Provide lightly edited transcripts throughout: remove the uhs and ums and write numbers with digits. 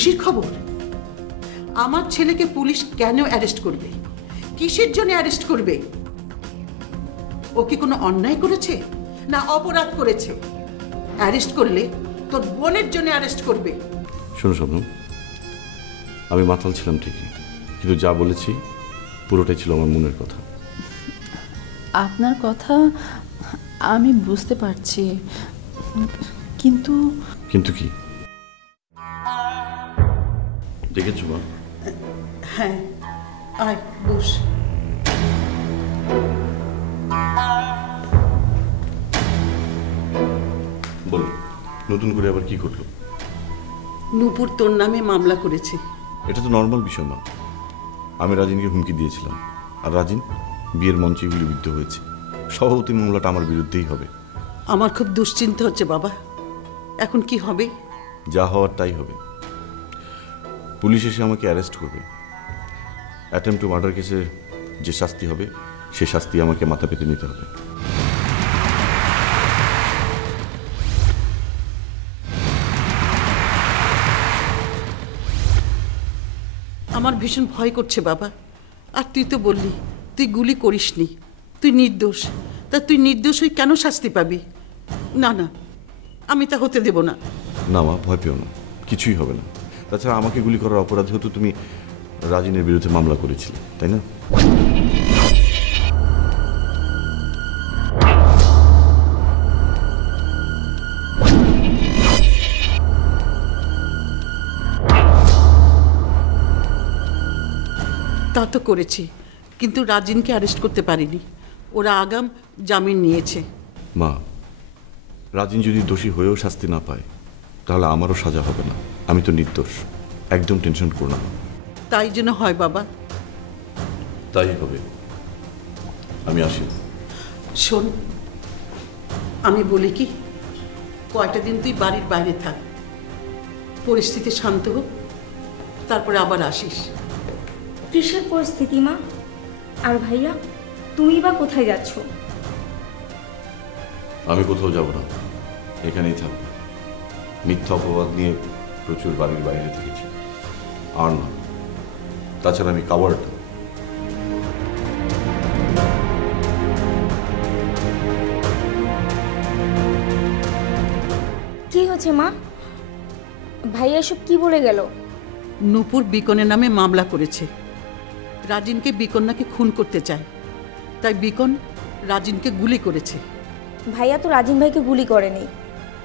খুশির খবর। আমার ছেলেকে পুলিশ কেন অ্যারেস্ট করবে? কিসের জন্য অ্যারেস্ট করবে? ও কি কোনো অন্যায় করেছে না অপরাধ করেছে? অ্যারেস্ট করলে তোর বোনের জন্য অ্যারেস্ট করবে। শোনো শবনম, আমি মাতাল ছিলাম ঠিকই, কিন্তু যা বলেছি পুরোটাই ছিল আমার মনের কথা। আপনার কথা আমি বুঝতে পারছি, কিন্তু কিন্তু কি? দেখেছো মা? হ্যাঁ, আয় বস। বল, নতুন করে আবার কি করলো? নূপুর তোর নামে মামলা করেছে। এটা তো নর্মাল বিষয় মা। আমি রাজিনকে হুমকি দিয়েছিলাম, আর রাজিন বিয়ের মঞ্চে গুলিবিদ্ধ হয়েছে। সভাপতি মামলাটা আমার বিরুদ্ধেই হবে। আমার খুব দুশ্চিন্তা হচ্ছে বাবা, এখন কি হবে? যা হওয়ার তাই হবে। পুলিশ এসে আমাকে অ্যারেস্ট করবে। অ্যাটেম্প টু মার্ডার কেসে যে শাস্তি হবে সে শাস্তি আমাকে মাথা পেতে নিতে হবে। আমার ভীষণ ভয় করছে বাবা। আর তুই তো বললি তুই গুলি করিসনি, তুই নির্দোষ। তা তুই নির্দোষ হয়ে কেন শাস্তি পাবি? না না, আমি তা হতে দেব না। না মা, ভয় পেও না, কিছুই হবে না। তাছাড়া আমাকে গুলি করার অপরাধে হতো তুমি রাজিনের বিরুদ্ধে মামলা করেছিলে, তাই না? তা তো করেছি, কিন্তু রাজিনকে অ্যারেস্ট করতে পারিনি। ওরা আগাম জামিন নিয়েছে। মা, রাজিন যদি দোষী হয়েও শাস্তি না পায় তাহলে আমারও সাজা হবে না। আমি তো নির্দোষ, একদম টেনশন করো না। তাই যেন হয় বাবা। তাই হবে। আমি আসি। শোন, আমি বলি কি, কয়টা দিন তুই বাড়ির বাইরে থাক, পরিস্থিতি শান্ত হোক, তারপরে আবার আসিস। কিসের পরিস্থিতি মা? আর ভাইয়া, তুমি বা কোথায় যাচ্ছ? আমি কোথাও যাব না, এখানেই থাকবো। মিথ্যা অপবাদ নিয়ে প্রচুর বাড়ির বাইরে থেকেছি, আর না। তাছাড়া আমি কাওয়ার্ড। কি হচ্ছে মা? ভাইয়া এসব কি বলে গেল? নূপুর বিকনের নামে মামলা করেছে। রাজিনকে বিকন নাকি খুন করতে চায়, তাই বিকন রাজিনকে গুলি করেছে। ভাইয়া তো রাজিন ভাইকে গুলি করেনি,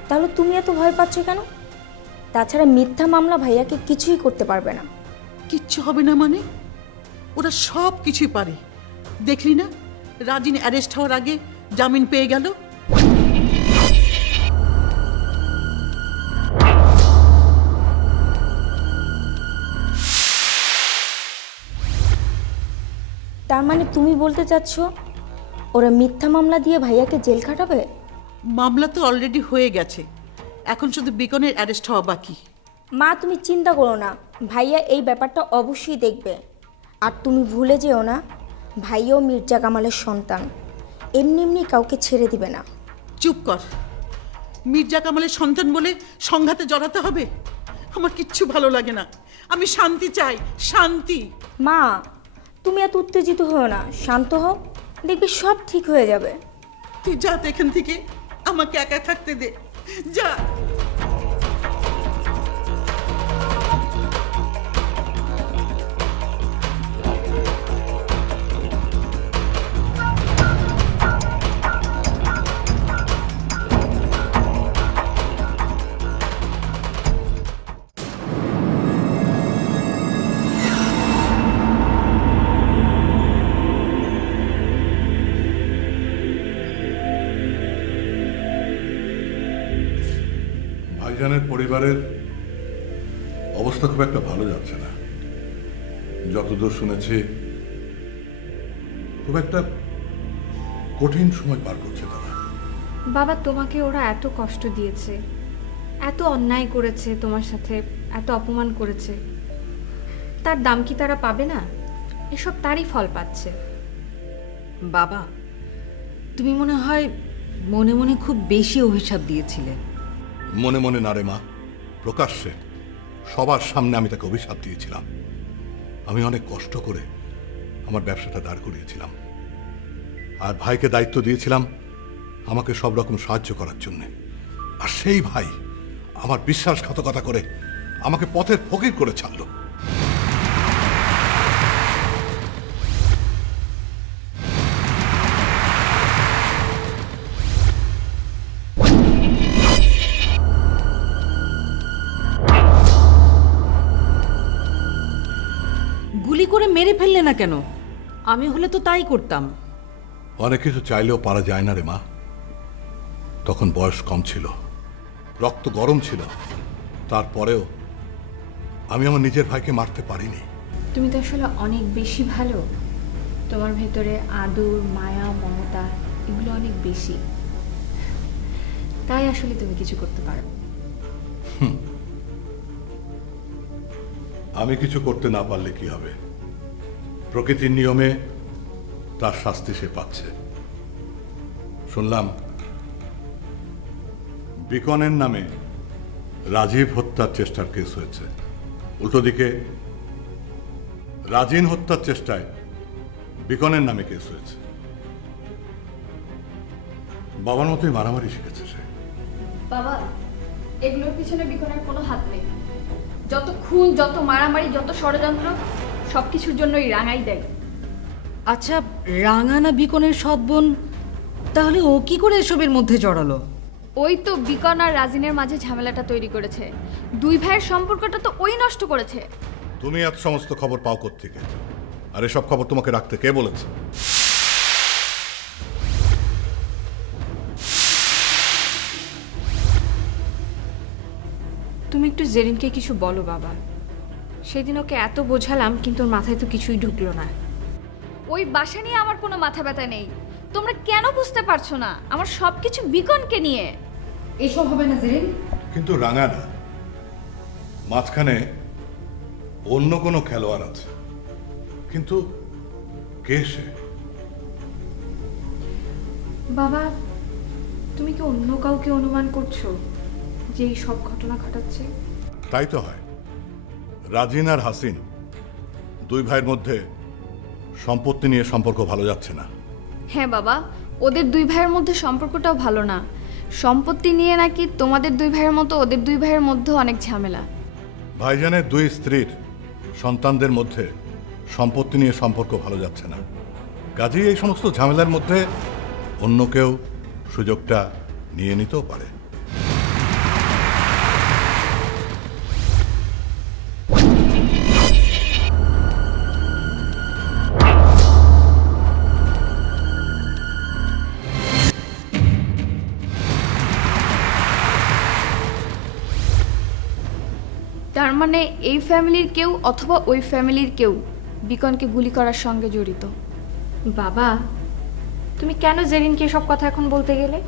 তাহলে তুমি এত ভয় পাচ্ছ কেন? তাছাড়া মিথ্যা মামলা ভাইয়াকে কিছুই করতে পারবে না। কিচ্ছু হবে না মানে? ওরা সব কিছুই পারে। দেখলি না, রাজিন অ্যারেস্ট হওয়ার আগে জামিন পেয়ে গেল। তার মানে তুমি বলতে চাচ্ছ ওরা মিথ্যা মামলা দিয়ে ভাইয়াকে জেল খাটাবে? মামলা তো অলরেডি হয়ে গেছে, এখন শুধু বিকনের অ্যারেস্ট হওয়া বাকি। মা, তুমি চিন্তা করো না, ভাইয়া এই ব্যাপারটা অবশ্যই দেখবে। আর তুমি ভুলে যেও না, ভাইয়াও মির্জা কামালের সন্তান, এমনি এমনি কাউকে ছেড়ে দিবে না। চুপ কর। মির্জা কামালের সন্তান বলে সংঘাতে জড়াতে হবে? আমার কিচ্ছু ভালো লাগে না। আমি শান্তি চাই, শান্তি। মা, তুমি এত উত্তেজিত হও না, শান্ত হও, দেখবি সব ঠিক হয়ে যাবে। তুই যা তো এখান থেকে, আমাকে একা থাকতে দে, যা। ভাইজানের পরিবারের অবস্থা খুব একটা ভালো যাচ্ছে না। যতদূর শুনেছি খুব একটা কঠিন সময় পার করছে তারা। বাবা, তোমাকে ওরা এত কষ্ট দিয়েছে, এত অন্যায় করেছে তোমার সাথে, এত অপমান করেছে, তার দাম কি তারা পাবে না? এসব তারই ফল পাচ্ছে। বাবা, তুমি মনে হয় মনে মনে খুব বেশি অভিশাপ দিয়েছিলে। মনে মনে না রে মা, প্রকাশ্যে। সবার সামনে আমি তাকে অভিশাপ দিয়েছিলাম। আমি অনেক কষ্ট করে আমার ব্যবসাটা দাঁড় করিয়েছিলাম, আর ভাইকে দায়িত্ব দিয়েছিলাম আমাকে সব রকম সাহায্য করার জন্য। আর সেই ভাই আমার বিশ্বাসঘাতকতা করে আমাকে পথের ফকির করে ছাড়ল। গুলি করে মেরে ফেললে না কেন? আমি হলে তো তাই করতাম। অনেক কিছু চাইলেও পারা যায় না রে মা। তখন বয়স কম ছিল, রক্ত গরম ছিল, তারপরেও আমি আমার নিজের ভাইকে মারতে পারিনি। তুমি তো আসলে অনেক বেশি ভালো। তোমার ভেতরে আদর, মায়া, মমতা এগুলো অনেক বেশি, তাই আসলে তুমি কিছু করতে পারো। আমি কিছু করতে না পারলে কি হবে? প্রকৃতির নিয়মে তার শাস্তি সে পাচ্ছে। শুনলাম বিকনের নামে রাজীব হত্যার চেষ্টার কেস হয়েছে, উল্টো দিকে রাজিন হত্যার চেষ্টায় বিকনের নামে কেস হয়েছে। বাবার মতোই মারামারি শিখেছে সে। বাবা, এগুলোর পিছনে বিকনের কোনো হাত নেই। যত খুন, যত মারামারি, যত ষড়যন্ত্র সবকিছুর জন্যই রাঙাই দেয়। আচ্ছা, রাঙা না বিকনের সৎ বোন, তাহলে ও কি করে এসবের মধ্যে জড়ালো? ওই তো বিকন আর রাজিনের মাঝে ঝামেলাটা তৈরি করেছে। দুই ভাইয়ের সম্পর্কটা তো ওই নষ্ট করেছে। তুমি এত সমস্ত খবর পাও কোত্থেকে? আর এসব খবর তোমাকে রাখতে কে বলেছে? তুমি একটু জেরিনকে কিছু বলো বাবা। সেদিন ওকে এত বোঝালাম, কিন্তু ওর মাথায় তো কিছুই ঢুকলো না। ওই বাসা নিয়ে আমার কোনো মাথা ব্যথা নেই। তোমরা কেন বুঝতে পারছো না? আমার সবকিছু বিকনকে নিয়ে। এসব হবে না জেরিন। কিন্তু রাঙা না, মাঝখানে অন্য কোনো খেলোয়াড় আছে। কিন্তু কে সে? বাবা, তুমি কি অন্য কাউকে অনুমান করছো যে এই সব ঘটনা ঘটাচ্ছে? তাই তো হয়। রাজিন আর হাসিন দুই ভাইয়ের মধ্যে সম্পত্তি নিয়ে সম্পর্ক ভালো যাচ্ছে না। হ্যাঁ বাবা, ওদের দুই ভাইয়ের মধ্যে সম্পর্কটাও ভালো না। সম্পত্তি নিয়ে নাকি তোমাদের দুই ভাইয়ের মতো ওদের দুই ভাইয়ের মধ্যেও অনেক ঝামেলা। ভাইজানের দুই স্ত্রীর সন্তানদের মধ্যে সম্পত্তি নিয়ে সম্পর্ক ভালো যাচ্ছে না। কাজেই এই সমস্ত ঝামেলার মধ্যে অন্য কেউ সুযোগটা নিয়ে নিতেও পারে। তার মানে এই ফ্যামিলির কেউ অথবা ওই ফ্যামিলির কেউ বিকনকে গুলি করার সঙ্গে জড়িত। বাবা, তুমি কেন জেরিনকে সব কথা এখন বলতে গেলে?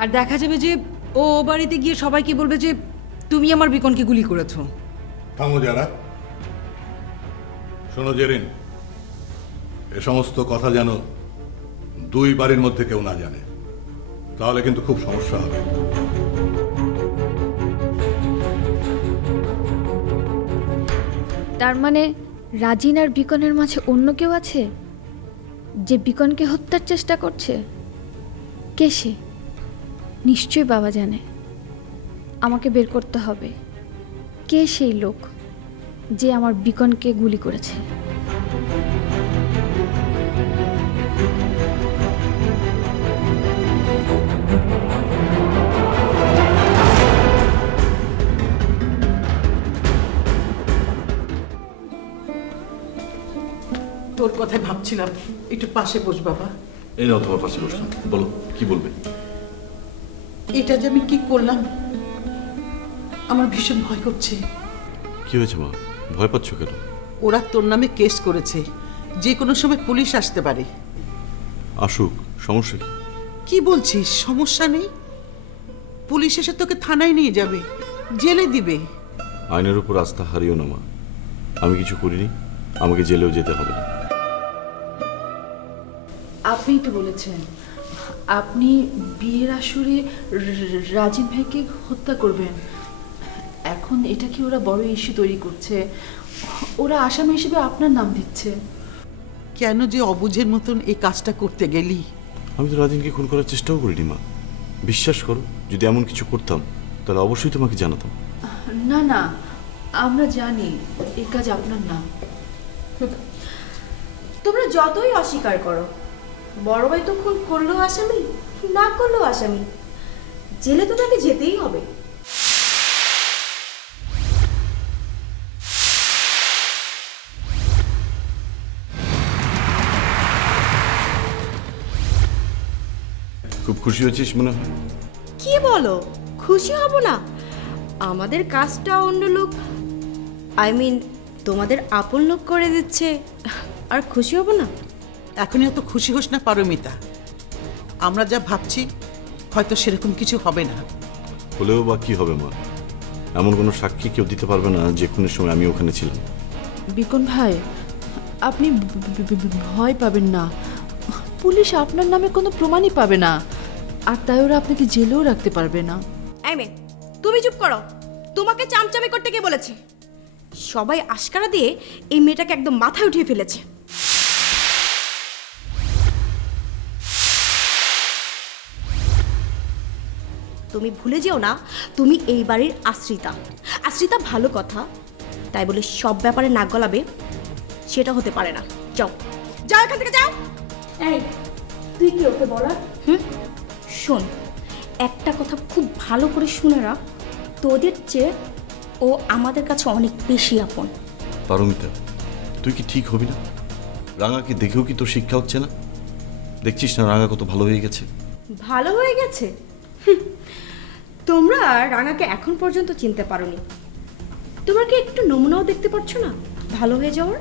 আর দেখা যাবে যে ও বাড়িতে গিয়ে সবাইকে বলবে যে তুমি আমার বিকনকে গুলি করেছো। থামো যারা, শোনো জেরিন, এ সমস্ত কথা যেন দুই বাড়ির মধ্যে কেউ না জানে, তাহলে কিন্তু খুব সমস্যা হবে। তার মানে রাজিন আর বিকনের মাঝে অন্য কেউ আছে যে বিকনকে হত্যার চেষ্টা করছে। কে সে? নিশ্চয়ই বাবা জানে। আমাকে বের করতে হবে কে সেই লোক যে আমার বিকনকে গুলি করেছে। তোর কথাই ভাবছিলাম, একটু পাশে বস বাবা। এই নাও তোমার পাশে বসলাম, বলো কি বলবে? এটা যে আমি কি করলাম, আমার ভীষণ ভয় করছে। কি হয়েছে মা, ভয় পাচ্ছ কেন? ওরা তোর নামে কেস করেছে, যে কোনো সময় পুলিশ আসতে পারে। আসুক, সমস্যা কি? কি বলছিস? সমস্যা নেই, পুলিশ এসে তোকে থানায় নিয়ে যাবে, জেলে দিবে। আইনের উপর আস্থা হারিও না মা। আমি কিছু করিনি, আমাকে জেলেও যেতে হবে না। আপনিই তো বলেছেন আপনি বিয়ের আসরে রাজীব ভাইকে হত্যা করবেন। এখন এটা কি ওরা বড় ইস্যু তৈরি করছে? ওরা আসামি হিসেবে আপনার নাম দিচ্ছে। কেন যে অবুঝের মতন এই কাজটা করতে গেলি? আমি তো রাজিনকে খুন করার চেষ্টাও করিনি মা, বিশ্বাস করো। যদি এমন কিছু করতাম তাহলে অবশ্যই তোমাকে জানাতাম। না না, আমরা জানি এই কাজ আপনার না। তোমরা যতই অস্বীকার করো, বড় ভাই তো খুন করলেও আসামি, না করলেও আসামি। জেলে তো তাকে যেতেই হবে। খুব খুশি হয়েছিস মনে হয়। কি বলো, খুশি হব না? আমাদের কাজটা অন্য লোক, তোমাদের আপন লোক করে দিচ্ছে, আর খুশি হব না? এখনই এত খুশি হোস না পারমিতা। আমরা যা ভাবছি হয়তো সেরকম কিছু হবে না। হলেও বা কি হবে মা, এমন কোনো সাক্ষী কেউ দিতে পারবে না যে খুনের সময় আমি ওখানে ছিলাম। বিকন ভাই, আপনি ভয় পাবেন না। পুলিশ আপনার নামে কোনো প্রমাণই পাবে না, আর তাই ওরা আপনাকে জেলেও রাখতে পারবে না। তুমি চুপ করো। তোমাকে চামচামি করতে কে বলেছে? সবাই আশকারা দিয়ে এই মেয়েটাকে একদম মাথায় উঠিয়ে ফেলেছে। তুমি ভুলে যেও না, তুমি এই বাড়ির আশ্রিতা। আশ্রিতা ভালো কথা, তাই বলে সব ব্যাপারে নাক গলাবে সেটা হতে পারে না। যাও যাও, এখান থেকে যাও। এই, তুই কি ওকে বলার? শোন, একটা কথা খুব ভালো করে শুনে রাখ, তোদের চেয়ে ও আমাদের কাছে অনেক বেশি আপন। পারমিতা, তুই কি ঠিক হবি না? রাঙাকে দেখেও কি তোর শিক্ষা হচ্ছে না? দেখছিস না রাঙা কত ভালো হয়ে গেছে? ভালো হয়ে গেছে? তোমরা রাঙাকে এখন পর্যন্ত চিনতে পারোনি। তোমরা কি একটু নমুনাও দেখতে পাচ্ছ না ভালো হয়ে যাওয়ার?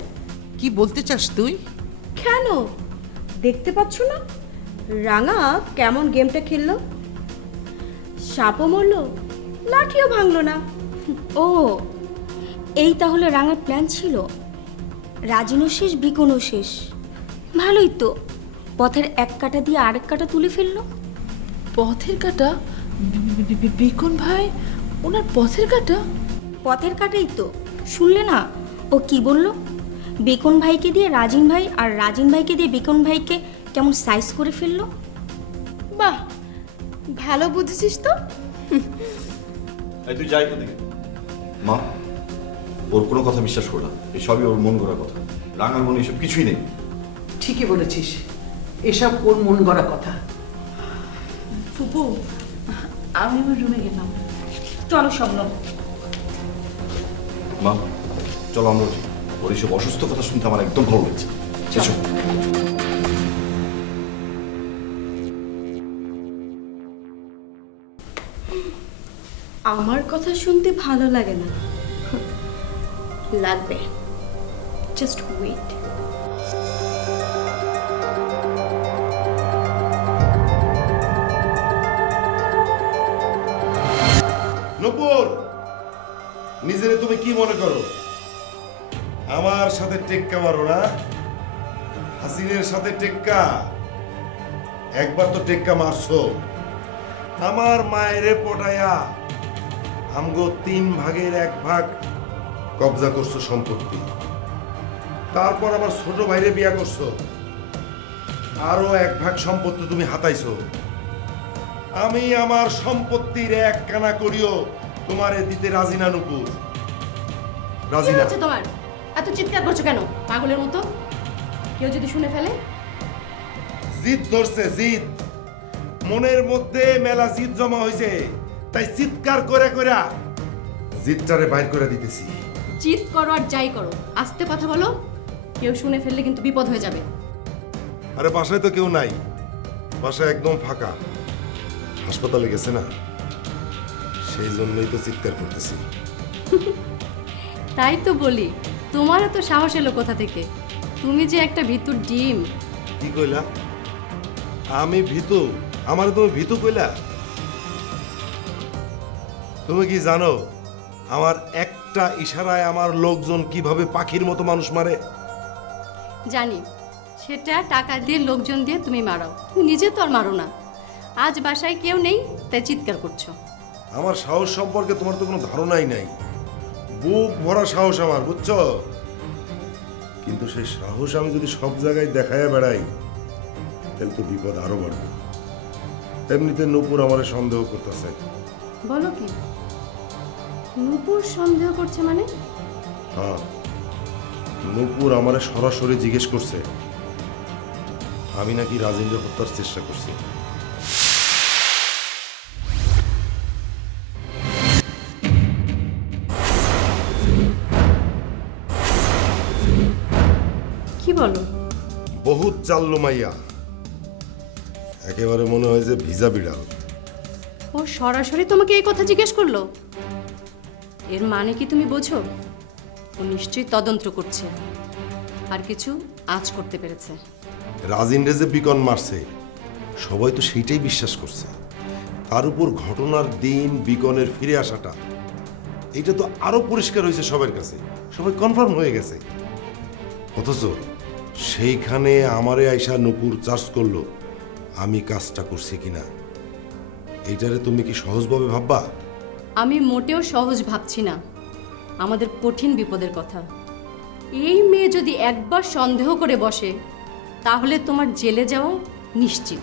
কি বলতে চাস তুই? কেন দেখতে পাচ্ছ না রাঙা কেমন গেমটা খেললো? সাপও মরলো, লাঠিও ভাঙলো না। ও, এই তাহলে রাঙার প্ল্যান ছিল? রাজিনও শেষ, বিকনও শেষ। ভালোই তো, পথের এক কাটা দিয়ে আরেক কাটা তুলে ফেললো। পথের কাটা? বিকন ভাই, ওনার পথের কাটা? পথের কাটাই তো, শুনলে না ও কি বলল? বেকন ভাইকে দিয়ে রাজিন ভাই, আর রাজিন ভাইকে দিয়ে বেকন ভাইকে কেমন সাইজ করে ফেললো। বাহ, ভালো বুঝেছিস তো। তুই যাই দেখে মা, ওর কোনো কথা বিশ্বাস করো না। এই সবই ওর মন গড়া কথা। রাঙার মনে এসব কিছুই নেই। ঠিকই বলেছিস, এসব ওর মন গড়া কথা। ফুপু, আমি আমার রুমে গেলাম। চলো শবনম। মা চলো আমরা উঠি। ওর এইসব অসুস্থ কথা শুনতে আমার একদম ভালো লাগছে। এসো। আমার কথা শুনতে ভালো লাগে না? লাগবে, জাস্ট ওয়েট। নূপুর, নিজেরে তুমি কি মনে করো? আমার সাথে টেক্কা মারো না? হাসিনের সাথে টেক্কা? একবার তো টেক্কা মারছো। আমার মায়েরে পটাইয়া আমগো 3 ভাগের 1 ভাগ কবজা করছো সম্পত্তি। তারপর আমার ছোট ভাইরে বিয়া করছো, আরো 1 ভাগ সম্পত্তি তুমি হাতাইছো। আমি আমার সম্পত্তির 1 কানা করিও তোমারে দিতে রাজি না নূপুর। রাজি না? তোমার এত চিৎকার করছো কেন পাগলের মতো? কেউ যদি শুনে ফেলে? জিদ ধরছে, জিদ মনের মধ্যে মেলা জিদ জমা হয়েছে, তাই চিৎকার করে করে জিদটারে বাইর করে দিতেছি। চিৎ করো আর যাই করো, আস্তে কথা বলো। কেউ শুনে ফেললে কিন্তু বিপদ হয়ে যাবে। আরে বাসায় তো কেউ নাই, বাসায় একদম ফাঁকা। হাসপাতালে গেছে না, সেই জন্যই তো চিৎকার করতেছি। তাই তো বলি, তোমারও তো সাহস এলো কোথা থেকে? তুমি যে একটা ভিতুর ডিম। কি কইলা? আমি ভীতু? আমার তুমি ভীতু কইলা? তুমি কি জানো আমার একটা ইশারায় আমার লোকজন কিভাবে পাখির মতো মানুষ মারে? জানি, সেটা টাকা দিয়ে লোকজন দিয়ে তুমি মারাও, তুমি নিজে তো আর মারো না। আজ বাসায় কেউ নেই তাই চিৎকার করছো। আমার সাহস সম্পর্কে তোমার তো কোনো ধারণাই নাই। বুক ভরা সাহস আমার, বুঝছো? কিন্তু সেই সাহস আমি যদি সব জায়গায় দেখাইয়া বেড়াই তাহলে তো বিপদ আরো বাড়বে। এমনিতে নূপুর আমার সন্দেহ করতেছে। বলো কি, নূপুর সন্দেহ করছে মানে? হ্যাঁ, নূপুর আমারে সরাসরি জিজ্ঞেস করছে আমি নাকি রাজেন্দ্র হত্যার চেষ্টা করছি। কি বলো? বহুত চাল্লু মাইয়া, একেবারে মনে হয় যে ভিজা বিড়াল। ও সরাসরি তোমাকে এই কথা জিজ্ঞেস করলো? এর মানে কি তুমি বোঝো? ও নিশ্চয়ই তদন্ত করছে, আর কিছু আঁচ করতে পেরেছে। রাজিন্দ্রে যে বিকন মারছে সবাই তো সেইটাই বিশ্বাস করছে। তার উপর ঘটনার দিন বিকনের ফিরে আসাটা, এটা তো আরো পরিষ্কার হয়েছে সবার কাছে, সবাই কনফার্ম হয়ে গেছে। অথচ সেইখানে আমারে আয়সা নূপুর চার্জ করলো আমি কাজটা করছি কিনা। এইটারে তুমি কি সহজভাবে ভাববা? আমি মোটেও সহজ ভাবছি না। আমাদের কঠিন বিপদের কথা। এই মেয়ে যদি একবার সন্দেহ করে বসে তাহলে তোমার জেলে যাওয়া নিশ্চিত।